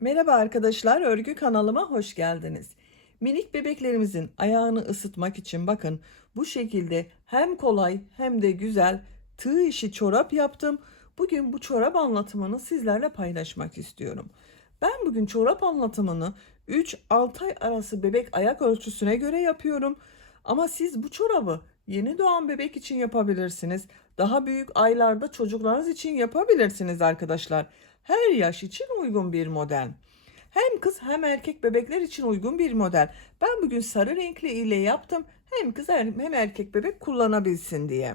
Merhaba arkadaşlar, örgü kanalıma hoş geldiniz. Minik bebeklerimizin ayağını ısıtmak için bakın bu şekilde hem kolay hem de güzel tığ işi çorap yaptım. Bugün bu çorap anlatımını sizlerle paylaşmak istiyorum. Ben bugün çorap anlatımını 3-6 ay arası bebek ayak ölçüsüne göre yapıyorum. Ama siz bu çorabı yeni doğan bebek için yapabilirsiniz. Daha büyük aylarda çocuklarınız için yapabilirsiniz arkadaşlar. Her yaş için uygun bir model. Hem kız hem erkek bebekler için uygun bir model. Ben bugün sarı renkli ile yaptım. Hem kız hem erkek bebek kullanabilsin diye.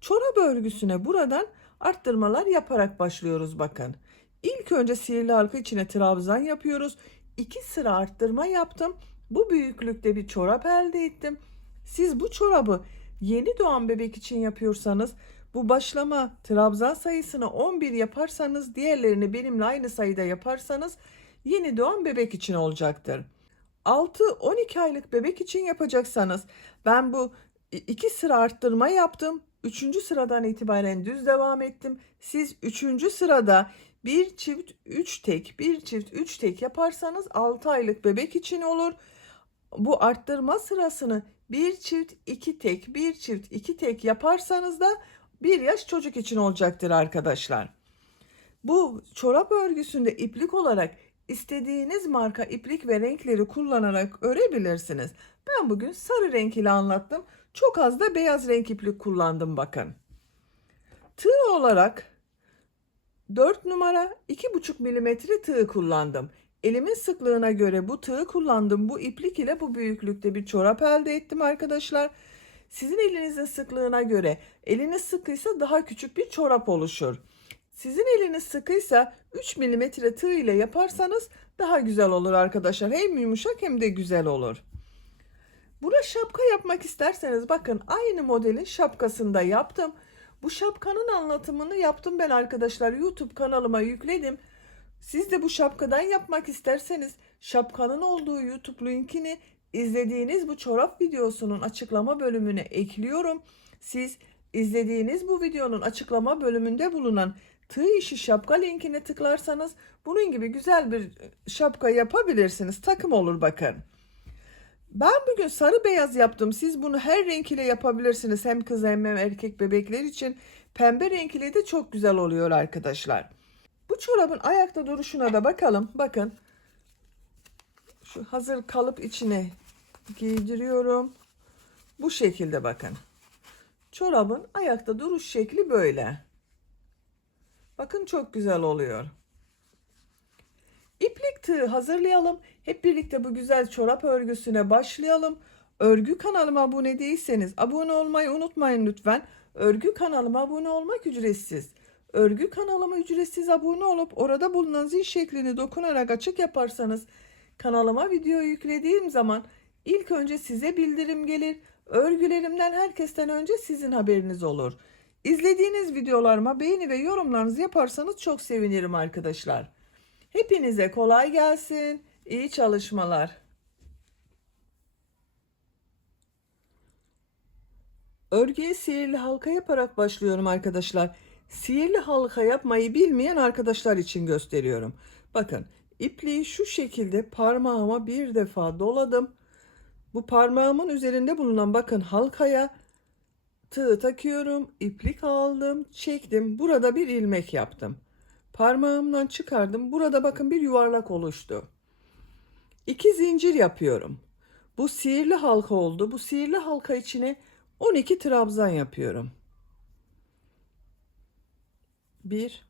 Çorap örgüsüne buradan arttırmalar yaparak başlıyoruz bakın. İlk önce sihirli halka içine trabzan yapıyoruz. İki sıra arttırma yaptım. Bu büyüklükte bir çorap elde ettim. Siz bu çorabı yeni doğan bebek için yapıyorsanız bu başlama trabzan sayısını 11 yaparsanız diğerlerini benimle aynı sayıda yaparsanız yeni doğan bebek için olacaktır. 6-12 aylık bebek için yapacaksanız ben bu iki sıra arttırma yaptım. Üçüncü sıradan itibaren düz devam ettim. Siz üçüncü sırada bir çift üç tek bir çift üç tek yaparsanız 6 aylık bebek için olur. Bu arttırma sırasını bir çift iki tek bir çift iki tek yaparsanız da bir yaş çocuk için olacaktır arkadaşlar. Bu çorap örgüsünde iplik olarak istediğiniz marka iplik ve renkleri kullanarak örebilirsiniz. Ben bugün sarı renk ile anlattım. Çok az da beyaz renk iplik kullandım bakın. Tığ olarak 4 numara 2,5 milimetre tığ kullandım. Elimin sıklığına göre bu tığı kullandım. Bu iplik ile bu büyüklükte bir çorap elde ettim arkadaşlar. Sizin elinizin sıklığına göre eliniz sıkıysa daha küçük bir çorap oluşur. Sizin eliniz sıkıysa 3 mm tığ ile yaparsanız daha güzel olur arkadaşlar. Hem yumuşak hem de güzel olur. Buna şapka yapmak isterseniz bakın aynı modelin şapkasını da yaptım. Bu şapkanın anlatımını yaptım ben arkadaşlar. YouTube kanalıma yükledim. Siz de bu şapkadan yapmak isterseniz şapkanın olduğu YouTube linkini izlediğiniz bu çorap videosunun açıklama bölümüne ekliyorum. Siz izlediğiniz bu videonun açıklama bölümünde bulunan tığ işi şapka linkine tıklarsanız bunun gibi güzel bir şapka yapabilirsiniz. Takım olur bakın. Ben bugün sarı beyaz yaptım. Siz bunu her renk ile yapabilirsiniz. Hem kız hem erkek bebekler için. Pembe renk ile de çok güzel oluyor arkadaşlar. Bu çorabın ayakta duruşuna da bakalım. Bakın. Şu hazır kalıp içine giydiriyorum. Bu şekilde bakın. Çorabın ayakta duruş şekli böyle. Bakın çok güzel oluyor. İplik tığı hazırlayalım. Hep birlikte bu güzel çorap örgüsüne başlayalım. Örgü kanalıma abone değilseniz abone olmayı unutmayın lütfen. Örgü kanalıma abone olmak ücretsiz. Örgü kanalıma ücretsiz abone olup orada bulunan zil şeklini dokunarak açık yaparsanız kanalıma video yüklediğim zaman ilk önce size bildirim gelir. Örgülerimden herkesten önce sizin haberiniz olur. İzlediğiniz videolarıma beğeni ve yorumlarınızı yaparsanız çok sevinirim arkadaşlar. Hepinize kolay gelsin. İyi çalışmalar. Örgüye sihirli halka yaparak başlıyorum arkadaşlar. Sihirli halka yapmayı bilmeyen arkadaşlar için gösteriyorum. Bakın ipliği şu şekilde parmağıma bir defa doladım. Bu parmağımın üzerinde bulunan bakın halkaya tığ takıyorum. iplik aldım, çektim. Burada bir ilmek yaptım. Parmağımdan çıkardım. Burada bakın bir yuvarlak oluştu. İki zincir yapıyorum. Bu sihirli halka oldu. Bu sihirli halka içine 12 trabzan yapıyorum. 1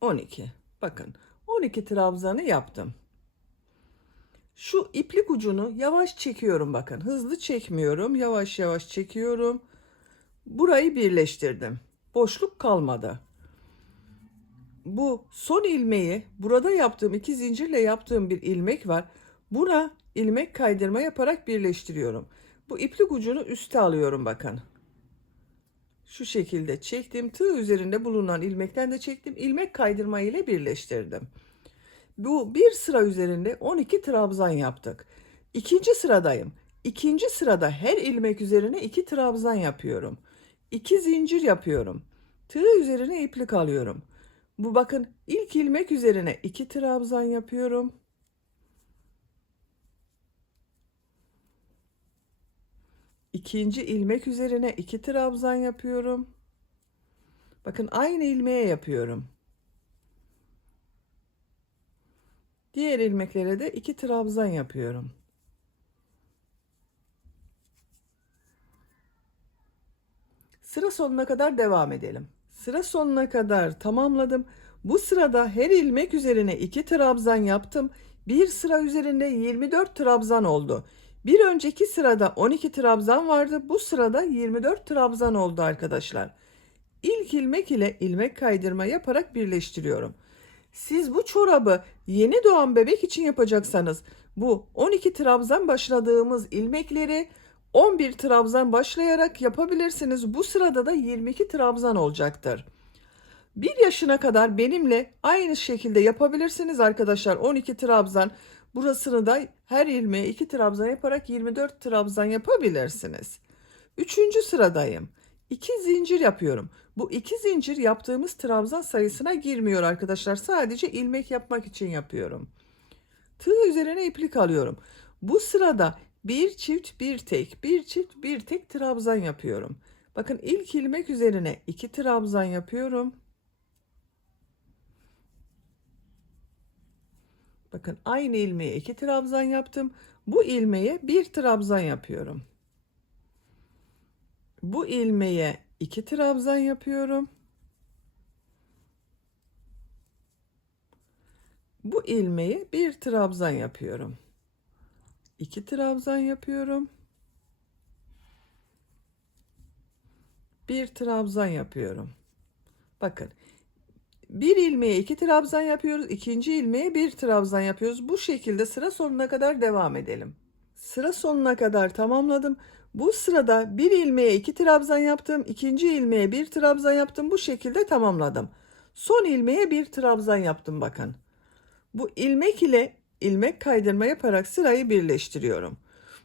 12 bakın 12 trabzanı yaptım. Şu iplik ucunu yavaş çekiyorum bakın. Hızlı çekmiyorum. Yavaş yavaş çekiyorum. Burayı birleştirdim. Boşluk kalmadı. bu son ilmeği burada yaptığım iki zincirle yaptığım bir ilmek var. Buna ilmek kaydırma yaparak birleştiriyorum. Bu iplik ucunu üste alıyorum bakın. Şu şekilde çektim. Tığ üzerinde bulunan ilmekten de çektim. ilmek kaydırma ile birleştirdim. Bu bir sıra üzerinde 12 trabzan yaptık. İkinci sıradayım. İkinci sırada her ilmek üzerine 2 trabzan yapıyorum. 2 zincir yapıyorum. Tığ üzerine iplik alıyorum. Bu bakın ilk ilmek üzerine 2 trabzan yapıyorum. İkinci ilmek üzerine 2 trabzan yapıyorum. Bakın aynı ilmeğe yapıyorum. Diğer ilmeklere de 2 trabzan yapıyorum. Sıra sonuna kadar devam edelim. Sıra sonuna kadar tamamladım. Bu sırada her ilmek üzerine 2 trabzan yaptım. Bir sıra üzerinde 24 trabzan oldu. Bir önceki sırada 12 trabzan vardı. Bu sırada 24 trabzan oldu arkadaşlar. İlk ilmek ile ilmek kaydırma yaparak birleştiriyorum. Siz bu çorabı yeni doğan bebek için yapacaksanız bu 12 trabzan başladığımız ilmekleri 11 trabzan başlayarak yapabilirsiniz. Bu sırada da 22 trabzan olacaktır. 1 yaşına kadar benimle aynı şekilde yapabilirsiniz arkadaşlar. 12 trabzan burasını da her ilmeğe 2 trabzan yaparak 24 trabzan yapabilirsiniz. Üçüncü sıradayım. 2 zincir yapıyorum. Bu iki zincir yaptığımız trabzan sayısına girmiyor arkadaşlar. Sadece ilmek yapmak için yapıyorum. Tığ üzerine iplik alıyorum. Bu sırada bir çift bir tek, bir çift bir tek trabzan yapıyorum. Bakın ilk ilmek üzerine iki trabzan yapıyorum. Bakın aynı ilmeğe iki trabzan yaptım. Bu ilmeğe bir trabzan yapıyorum. Bu ilmeğe iki trabzan yapıyorum. Bu ilmeğe bir trabzan yapıyorum. 2 trabzan yapıyorum. Bir trabzan yapıyorum. Bakın. Bir ilmeğe iki trabzan yapıyoruz. ikinci ilmeğe bir trabzan yapıyoruz. Bu şekilde sıra sonuna kadar devam edelim. Sıra sonuna kadar tamamladım. Bu sırada bir ilmeğe iki trabzan yaptım. ikinci ilmeğe bir trabzan yaptım. Bu şekilde tamamladım. Son ilmeğe bir trabzan yaptım bakın. Bu ilmek ile ilmek kaydırma yaparak sırayı birleştiriyorum.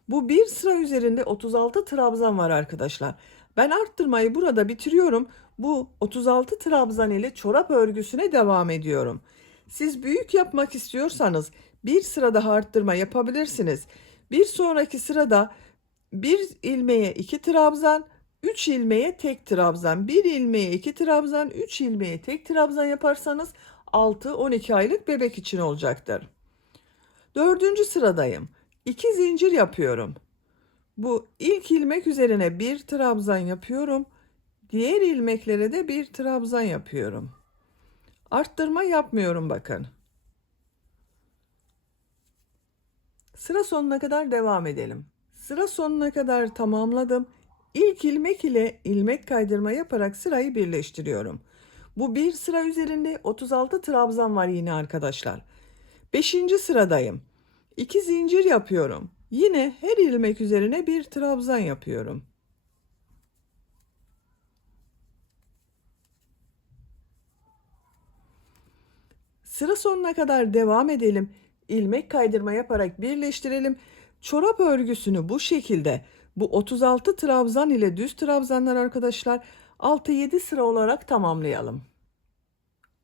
Bu bir sıra üzerinde 36 trabzan var arkadaşlar. Ben arttırmayı burada bitiriyorum. Bu 36 trabzan ile çorap örgüsüne devam ediyorum. Siz büyük yapmak istiyorsanız bir sıra daha arttırma yapabilirsiniz. Bir sonraki sırada bir ilmeğe iki trabzan, 3 ilmeğe tek trabzan, bir ilmeğe iki trabzan, 3 ilmeğe tek trabzan yaparsanız 6-12 aylık bebek için olacaktır. Dördüncü sıradayım. İki zincir yapıyorum. Bu ilk ilmek üzerine bir trabzan yapıyorum. Diğer ilmeklere de bir trabzan yapıyorum. Arttırma yapmıyorum bakın. Sıra sonuna kadar devam edelim. Sıra sonuna kadar tamamladım. İlk ilmek ile ilmek kaydırma yaparak sırayı birleştiriyorum. Bu bir sıra üzerinde 36 trabzan var yine arkadaşlar. Beşinci sıradayım. İki zincir yapıyorum. Yine her ilmek üzerine bir trabzan yapıyorum. Sıra sonuna kadar devam edelim. İlmek kaydırma yaparak birleştirelim. Çorap örgüsünü bu şekilde bu 36 trabzan ile düz trabzanlar arkadaşlar 6-7 sıra olarak tamamlayalım.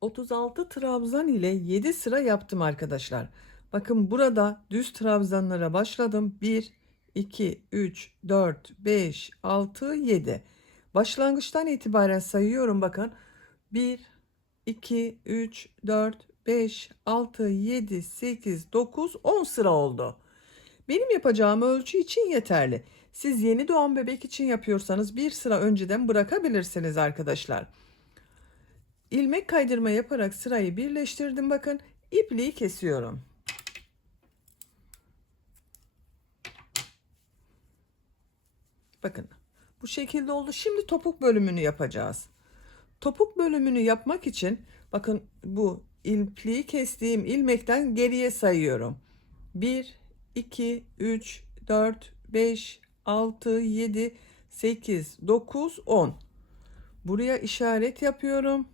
36 trabzan ile 7 sıra yaptım arkadaşlar. Bakın burada düz trabzanlara başladım. 1, 2, 3, 4, 5, 6, 7. Başlangıçtan itibaren sayıyorum bakın. 1, 2, 3, 4, 5, 6, 7, 8, 9, 10 sıra oldu. Benim yapacağım ölçü için yeterli. Siz yeni doğan bebek için yapıyorsanız bir sıra önceden bırakabilirsiniz arkadaşlar. İlmek kaydırma yaparak sırayı birleştirdim bakın. ipliği kesiyorum. Bakın bu şekilde oldu. Şimdi topuk bölümünü yapacağız. Topuk bölümünü yapmak için Bakın bu ipliği kestiğim ilmekten geriye sayıyorum. 1, 2, 3, 4, 5, 6, 7, 8, 9, 10. Buraya işaret yapıyorum.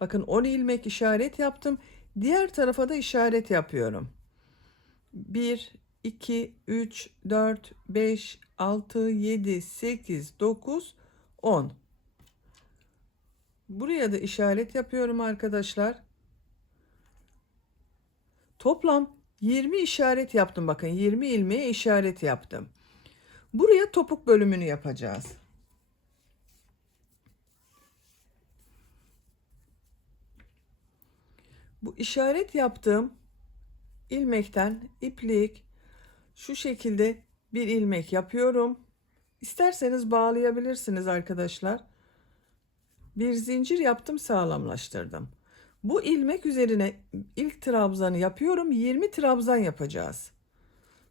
Bakın 10 ilmek işaret yaptım. Diğer tarafa da işaret yapıyorum. 1, 2, 3, 4, 5, 6, 7, 8, 9, 10. Buraya da işaret yapıyorum arkadaşlar. Toplam 20 işaret yaptım. Bakın 20 ilmeğe işaret yaptım. Buraya topuk bölümünü yapacağız. Bu işaret yaptığım ilmekten iplik şu şekilde bir ilmek yapıyorum. İsterseniz bağlayabilirsiniz arkadaşlar. Bir zincir yaptım sağlamlaştırdım. Bu ilmek üzerine ilk trabzanı yapıyorum. 20 trabzan yapacağız.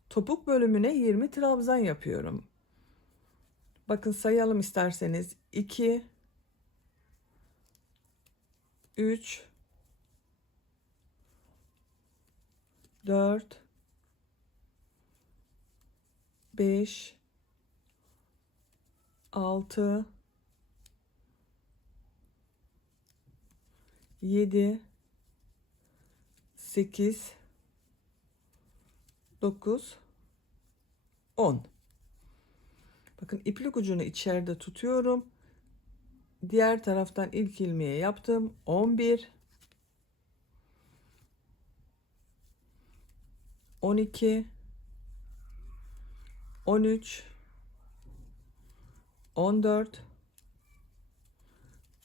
Topuk bölümüne 20 trabzan yapıyorum. Bakın sayalım isterseniz. 2 3 4 5 6 7 8 9 10 Bakın iplik ucunu içeride tutuyorum. Diğer taraftan ilk ilmeğe yaptım. 11 12 13 14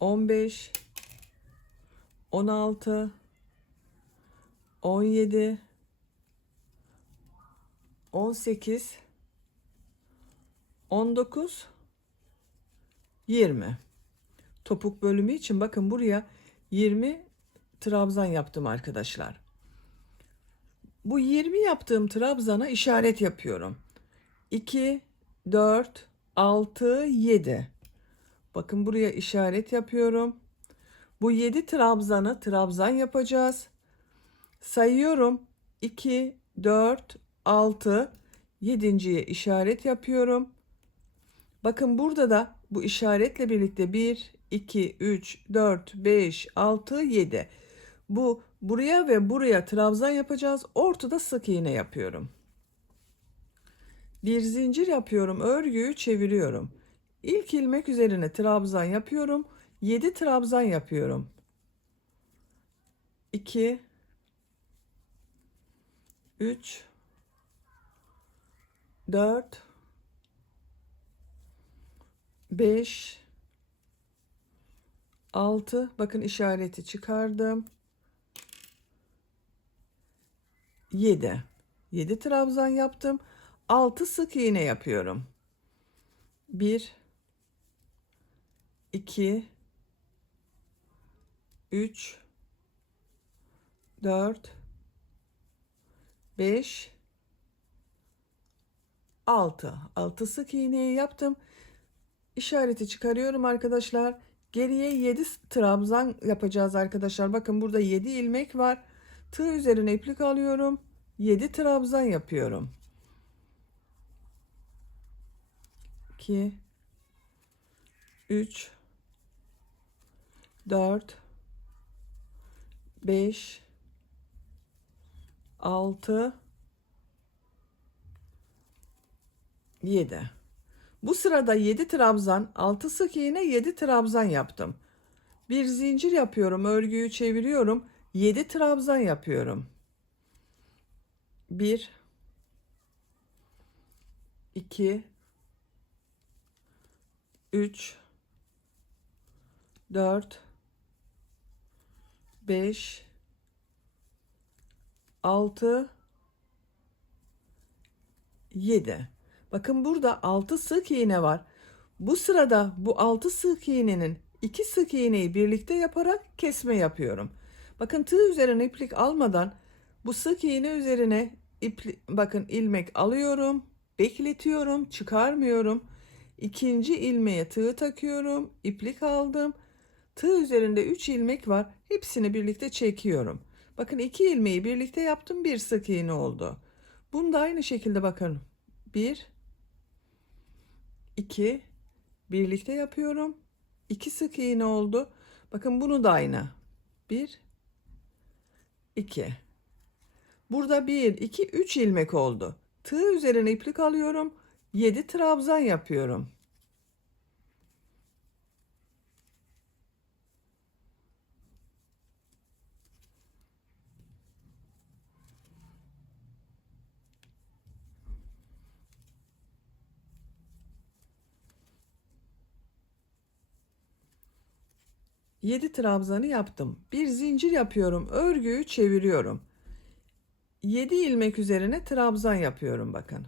15 16 17 18 19 20 topuk bölümü için bakın buraya 20 trabzan yaptım arkadaşlar. Bu 20 yaptığım trabzana işaret yapıyorum. 2 4 6 7 Bakın buraya işaret yapıyorum. Bu 7 trabzanı trabzan yapacağız. Sayıyorum. 2 4 6 7.ye işaret yapıyorum. Bakın burada da bu işaretle birlikte 1 2 3 4 5 6 7 bu buraya ve buraya trabzan yapacağız. Ortada sık iğne yapıyorum. Bir zincir yapıyorum. Örgüyü çeviriyorum. İlk ilmek üzerine trabzan yapıyorum. 7 trabzan yapıyorum. 2 3 4 5 6 bakın işareti çıkardım. 7 7 trabzan yaptım. 6 sık iğne yapıyorum. 1 2 3 4 5 6 6 sık iğneyi yaptım. İşareti çıkarıyorum arkadaşlar. Geriye 7 trabzan yapacağız arkadaşlar. Bakın burada 7 ilmek var. Tığ üzerine iplik alıyorum. 7 trabzan yapıyorum. 2 3 4 5 6 7 Bu sırada 7 trabzan 6 sık iğne 7 trabzan yaptım. Bir zincir yapıyorum örgüyü çeviriyorum 7 trabzan yapıyorum. 1 2 3 4 5 6 7 Bakın burada 6 sık iğne var. Bu sırada bu 6 sık iğnenin 2 sık iğneyi birlikte yaparak kesme yapıyorum. Bakın tığ üzerine iplik almadan bu sık iğne üzerine ipli, bakın ilmek alıyorum, bekletiyorum, çıkarmıyorum. İkinci ilmeğe tığ takıyorum, iplik aldım. Tığ üzerinde 3 ilmek var. Hepsini birlikte çekiyorum. Bakın 2 ilmeği birlikte yaptım. Bir sık iğne oldu. Bunu da aynı şekilde bakın. 1 2 birlikte yapıyorum. 2 sık iğne oldu. Bakın bunu da aynı. 1 2 Burada 1 2 3 ilmek oldu. Tığ üzerine iplik alıyorum. 7 trabzan yapıyorum. Yedi trabzanı yaptım. Bir zincir yapıyorum. Örgüyü çeviriyorum. 7 ilmek üzerine trabzan yapıyorum bakın.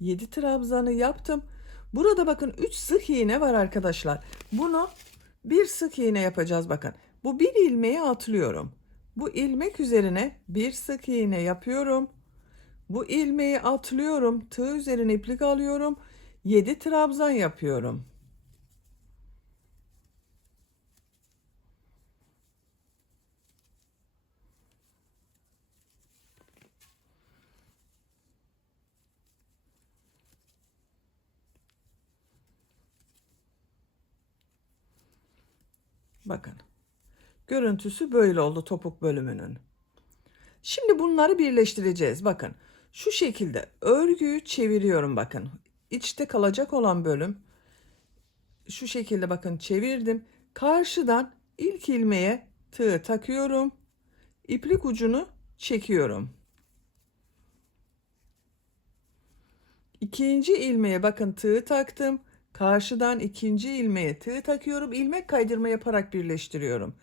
Yedi trabzanı yaptım. Burada bakın 3 sık iğne var arkadaşlar. Bunu bir sık iğne yapacağız bakın. Bu bir ilmeği atlıyorum. Bu ilmek üzerine bir sık iğne yapıyorum. Bu ilmeği atlıyorum. Tığ üzerine iplik alıyorum. 7 trabzan yapıyorum. Bakın. Görüntüsü böyle oldu topuk bölümünün. Şimdi bunları birleştireceğiz. Bakın şu şekilde örgüyü çeviriyorum bakın. İçte kalacak olan bölüm şu şekilde bakın çevirdim. Karşıdan ilk ilmeğe tığ takıyorum. İplik ucunu çekiyorum. İkinci ilmeğe bakın tığ taktım. Karşıdan ikinci ilmeğe tığ takıyorum. ilmek kaydırma yaparak birleştiriyorum.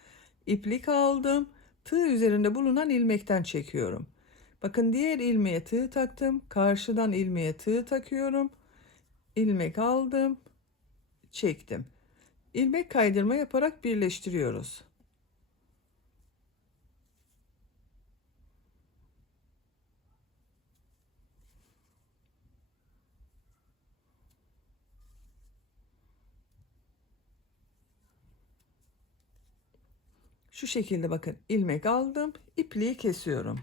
İplik aldım. Tığ üzerinde bulunan ilmekten çekiyorum. Bakın diğer ilmeğe tığ taktım. Karşıdan ilmeğe tığ takıyorum. ilmek aldım. Çektim. İlmek kaydırma yaparak birleştiriyoruz. Şu şekilde bakın ilmek aldım. ipliği kesiyorum.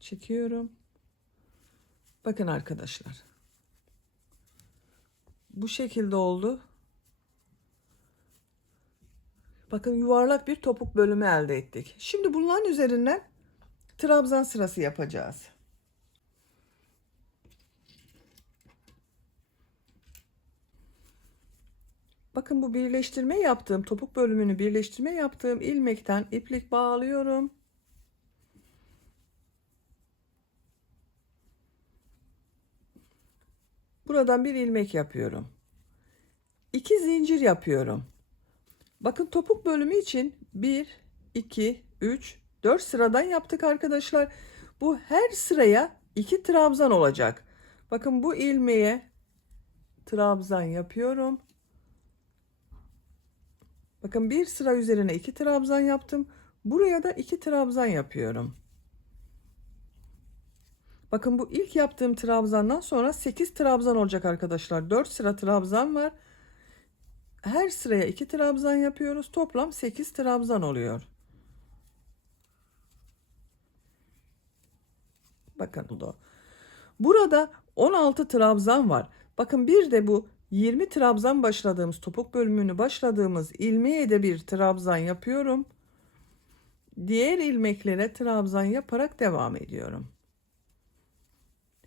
Çekiyorum. Bakın arkadaşlar. Bu şekilde oldu. Bakın yuvarlak bir topuk bölümü elde ettik. Şimdi bunların üzerinden trabzan sırası yapacağız. Bakın bu birleştirme yaptığım topuk bölümünü birleştirme yaptığım ilmekten iplik bağlıyorum. Buradan bir ilmek yapıyorum. İki zincir yapıyorum. Bakın topuk bölümü için 1, 2, 3, 4 sıradan yaptık arkadaşlar. Bu her sıraya 2 trabzan olacak. Bakın bu ilmeğe trabzan yapıyorum. Bakın bir sıra üzerine iki trabzan yaptım. Buraya da iki trabzan yapıyorum. Bakın bu ilk yaptığım trabzandan sonra 8 trabzan olacak arkadaşlar. 4 sıra trabzan var. Her sıraya 2 trabzan yapıyoruz. Toplam 8 trabzan oluyor. Bakın bu Burada 16 trabzan var. Bakın bir de bu 20 trabzan başladığımız topuk bölümünü başladığımız ilmeğe de bir trabzan yapıyorum. Diğer ilmeklere trabzan yaparak devam ediyorum.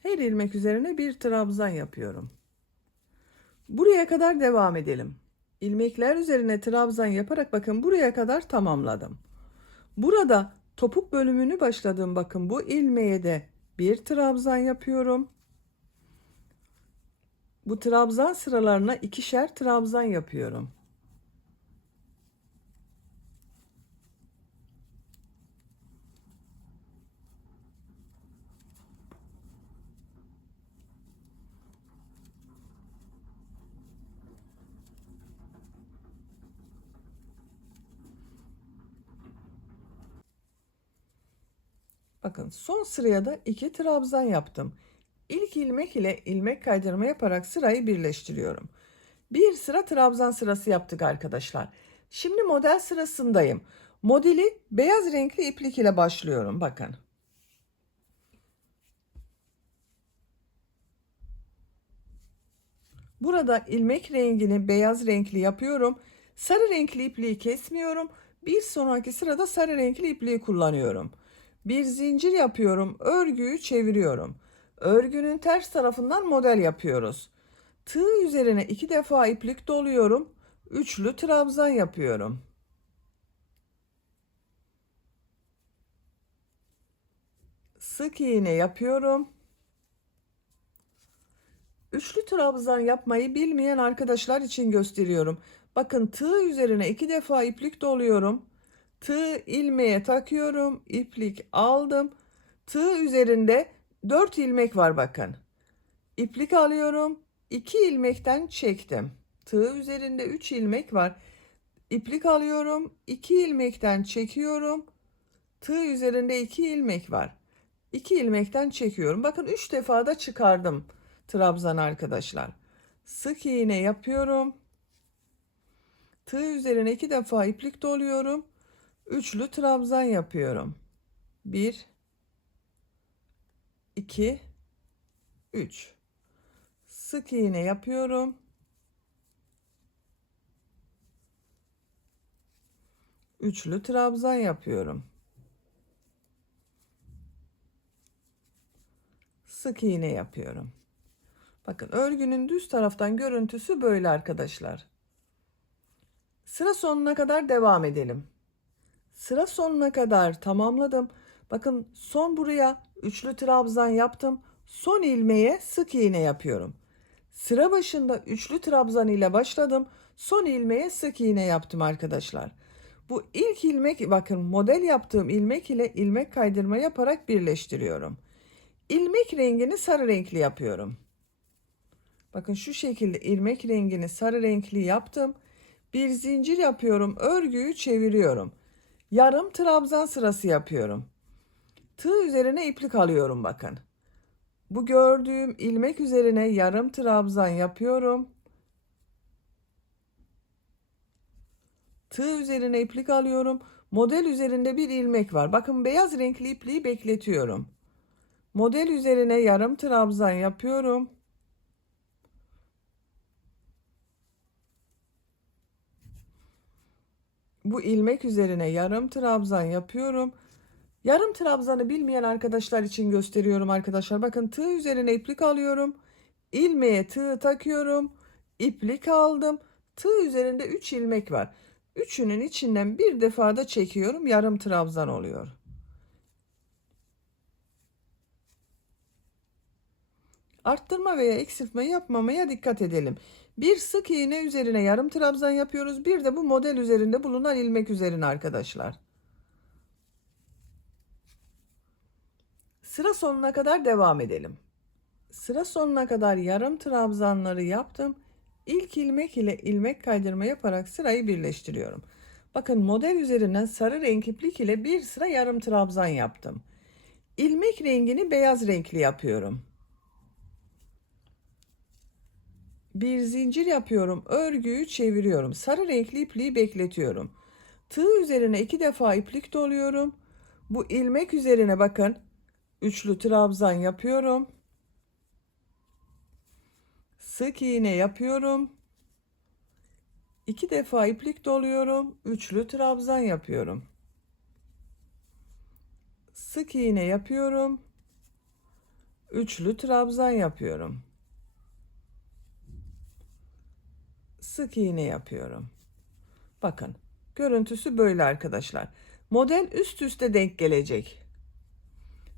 Her ilmek üzerine bir trabzan yapıyorum. Buraya kadar devam edelim. İlmekler üzerine trabzan yaparak bakın buraya kadar tamamladım. Burada topuk bölümünü başladım bakın bu ilmeğe de bir trabzan yapıyorum bu trabzan sıralarına ikişer trabzan yapıyorum. Bakın son sıraya da iki trabzan yaptım. İlk ilmek ile ilmek kaydırma yaparak sırayı birleştiriyorum. Bir sıra trabzan sırası yaptık arkadaşlar. Şimdi model sırasındayım. Modeli beyaz renkli iplik ile başlıyorum. Bakın. Burada ilmek rengini beyaz renkli yapıyorum. Sarı renkli ipliği kesmiyorum. Bir sonraki sırada sarı renkli ipliği kullanıyorum. Bir zincir yapıyorum. Örgüyü çeviriyorum. Örgünün ters tarafından model yapıyoruz. Tığ üzerine iki defa iplik doluyorum. Üçlü trabzan yapıyorum. Sık iğne yapıyorum. Üçlü trabzan yapmayı bilmeyen arkadaşlar için gösteriyorum. Bakın tığ üzerine iki defa iplik doluyorum. Tığ ilmeğe takıyorum. iplik aldım. Tığ üzerinde 4 ilmek var bakın. İplik alıyorum. 2 ilmekten çektim. Tığ üzerinde 3 ilmek var. İplik alıyorum. 2 ilmekten çekiyorum. Tığ üzerinde 2 ilmek var. 2 ilmekten çekiyorum. Bakın 3 defa da çıkardım trabzan arkadaşlar. Sık iğne yapıyorum. Tığ üzerine 2 defa iplik doluyorum. Üçlü trabzan yapıyorum. 1 2 3 Sık iğne yapıyorum. Üçlü trabzan yapıyorum. Sık iğne yapıyorum. Bakın örgünün düz taraftan görüntüsü böyle arkadaşlar. Sıra sonuna kadar devam edelim. Sıra sonuna kadar tamamladım. Bakın son buraya üçlü trabzan yaptım. Son ilmeğe sık iğne yapıyorum. Sıra başında üçlü trabzan ile başladım. Son ilmeğe sık iğne yaptım arkadaşlar. Bu ilk ilmek bakın model yaptığım ilmek ile ilmek kaydırma yaparak birleştiriyorum. İlmek rengini sarı renkli yapıyorum. Bakın şu şekilde ilmek rengini sarı renkli yaptım. Bir zincir yapıyorum. Örgüyü çeviriyorum. Yarım trabzan sırası yapıyorum. Tığ üzerine iplik alıyorum bakın. Bu gördüğüm ilmek üzerine yarım trabzan yapıyorum. Tığ üzerine iplik alıyorum. Model üzerinde bir ilmek var. Bakın beyaz renkli ipliği bekletiyorum. Model üzerine yarım trabzan yapıyorum. Bu ilmek üzerine yarım trabzan yapıyorum. Yarım trabzanı bilmeyen arkadaşlar için gösteriyorum arkadaşlar. Bakın tığ üzerine iplik alıyorum. İlmeğe tığ takıyorum. İplik aldım. Tığ üzerinde 3 ilmek var. Üçünün içinden bir defa da çekiyorum. Yarım trabzan oluyor. Arttırma veya eksiltme yapmamaya dikkat edelim. Bir sık iğne üzerine yarım trabzan yapıyoruz. Bir de bu model üzerinde bulunan ilmek üzerine arkadaşlar. Sıra sonuna kadar devam edelim. Sıra sonuna kadar yarım trabzanları yaptım. İlk ilmek ile ilmek kaydırma yaparak sırayı birleştiriyorum. Bakın model üzerinden sarı renk iplik ile bir sıra yarım trabzan yaptım. İlmek rengini beyaz renkli yapıyorum. Bir zincir yapıyorum. Örgüyü çeviriyorum. Sarı renkli ipliği bekletiyorum. Tığ üzerine iki defa iplik doluyorum. Bu ilmek üzerine bakın. Üçlü trabzan yapıyorum. Sık iğne yapıyorum. İki defa iplik doluyorum. Üçlü trabzan yapıyorum. Sık iğne yapıyorum. Üçlü trabzan yapıyorum. sık iğne yapıyorum. Bakın görüntüsü böyle arkadaşlar. Model üst üste denk gelecek.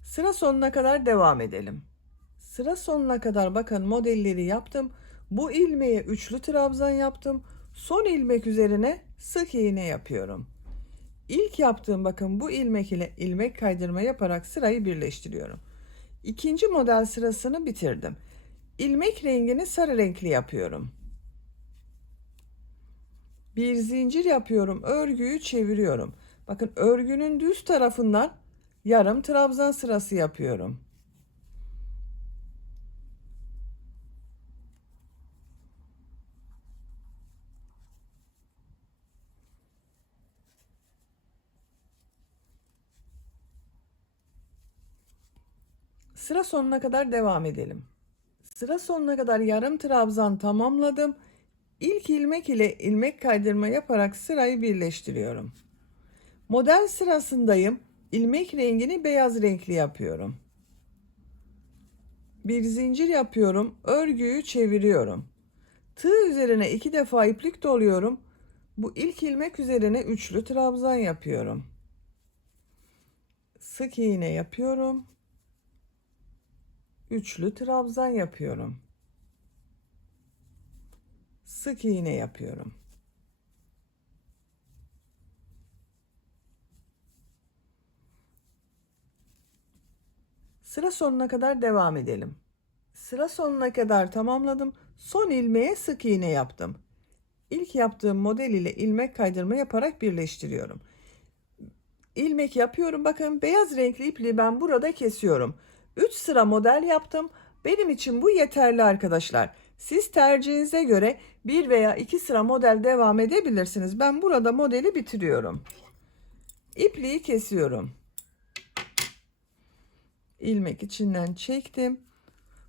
Sıra sonuna kadar devam edelim. Sıra sonuna kadar bakın modelleri yaptım. Bu ilmeğe üçlü trabzan yaptım. Son ilmek üzerine sık iğne yapıyorum. İlk yaptığım bakın bu ilmek ile ilmek kaydırma yaparak sırayı birleştiriyorum. İkinci model sırasını bitirdim. İlmek rengini sarı renkli yapıyorum. Bir zincir yapıyorum. Örgüyü çeviriyorum. Bakın örgünün düz tarafından yarım trabzan sırası yapıyorum. Sıra sonuna kadar devam edelim. Sıra sonuna kadar yarım trabzan tamamladım. İlk ilmek ile ilmek kaydırma yaparak sırayı birleştiriyorum. Model sırasındayım. İlmek rengini beyaz renkli yapıyorum. Bir zincir yapıyorum. Örgüyü çeviriyorum. Tığ üzerine iki defa iplik doluyorum. Bu ilk ilmek üzerine üçlü trabzan yapıyorum. Sık iğne yapıyorum. Üçlü trabzan yapıyorum. Sık iğne yapıyorum. Sıra sonuna kadar devam edelim. Sıra sonuna kadar tamamladım. Son ilmeğe sık iğne yaptım. İlk yaptığım model ile ilmek kaydırma yaparak birleştiriyorum. İlmek yapıyorum. Bakın beyaz renkli ipliği ben burada kesiyorum. 3 sıra model yaptım. Benim için bu yeterli arkadaşlar. Siz tercihinize göre bir veya iki sıra model devam edebilirsiniz. Ben burada modeli bitiriyorum. İpliği kesiyorum. İlmek içinden çektim.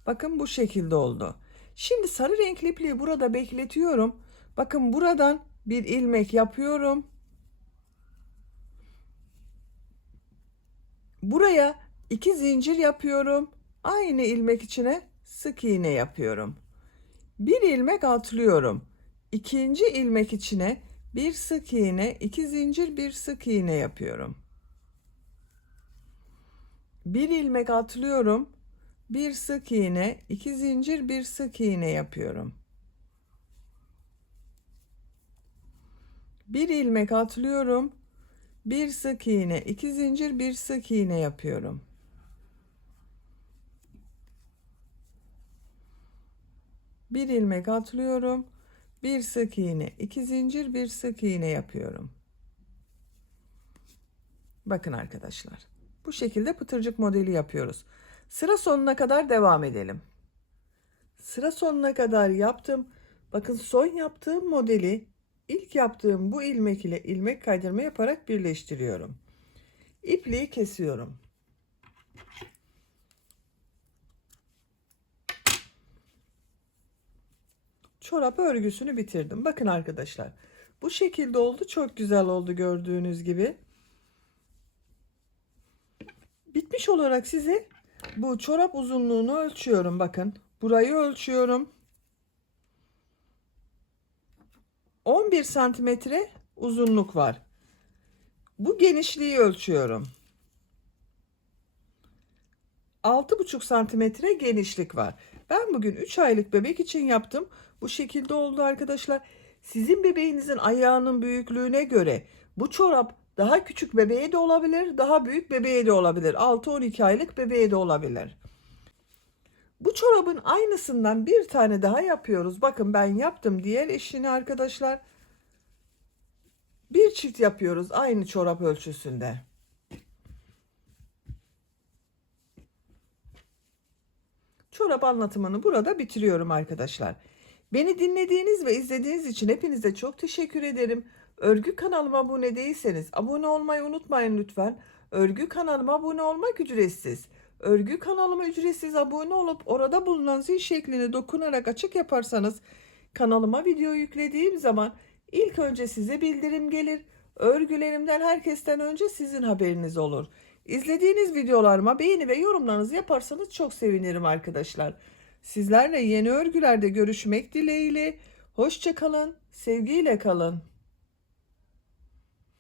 Bakın bu şekilde oldu. Şimdi sarı renkli ipliği burada bekletiyorum. Bakın buradan bir ilmek yapıyorum. Buraya iki zincir yapıyorum. Aynı ilmek içine sık iğne yapıyorum. Bir ilmek atlıyorum. İkinci ilmek içine bir sık iğne, iki zincir, bir sık iğne yapıyorum. Bir ilmek atlıyorum. Bir sık iğne, iki zincir, bir sık iğne yapıyorum. Bir ilmek atlıyorum. Bir sık iğne, iki zincir, bir sık iğne yapıyorum. Bir ilmek atlıyorum. Bir sık iğne, iki zincir, bir sık iğne yapıyorum. Bakın arkadaşlar. Bu şekilde pıtırcık modeli yapıyoruz. Sıra sonuna kadar devam edelim. Sıra sonuna kadar yaptım. Bakın son yaptığım modeli ilk yaptığım bu ilmek ile ilmek kaydırma yaparak birleştiriyorum. İpliği kesiyorum. Çorap örgüsünü bitirdim. Bakın arkadaşlar. Bu şekilde oldu. Çok güzel oldu gördüğünüz gibi. Bitmiş olarak size bu çorap uzunluğunu ölçüyorum. Bakın. Burayı ölçüyorum. 11 santimetre uzunluk var. Bu genişliği ölçüyorum. 6,5 santimetre genişlik var. Ben bugün 3 aylık bebek için yaptım. Bu şekilde oldu arkadaşlar. Sizin bebeğinizin ayağının büyüklüğüne göre bu çorap daha küçük bebeğe de olabilir, daha büyük bebeğe de olabilir. 6-12 aylık bebeğe de olabilir. Bu çorabın aynısından bir tane daha yapıyoruz. Bakın ben yaptım diğer eşini arkadaşlar. Bir çift yapıyoruz aynı çorap ölçüsünde. Çorap anlatımını burada bitiriyorum arkadaşlar. Beni dinlediğiniz ve izlediğiniz için hepinize çok teşekkür ederim. Örgü kanalıma abone değilseniz abone olmayı unutmayın lütfen. Örgü kanalıma abone olmak ücretsiz. Örgü kanalıma ücretsiz abone olup orada bulunan zil şeklini dokunarak açık yaparsanız kanalıma video yüklediğim zaman ilk önce size bildirim gelir. Örgülerimden herkesten önce sizin haberiniz olur. İzlediğiniz videolarıma beğeni ve yorumlarınızı yaparsanız çok sevinirim arkadaşlar. Sizlerle yeni örgülerde görüşmek dileğiyle. Hoşçakalın, sevgiyle kalın.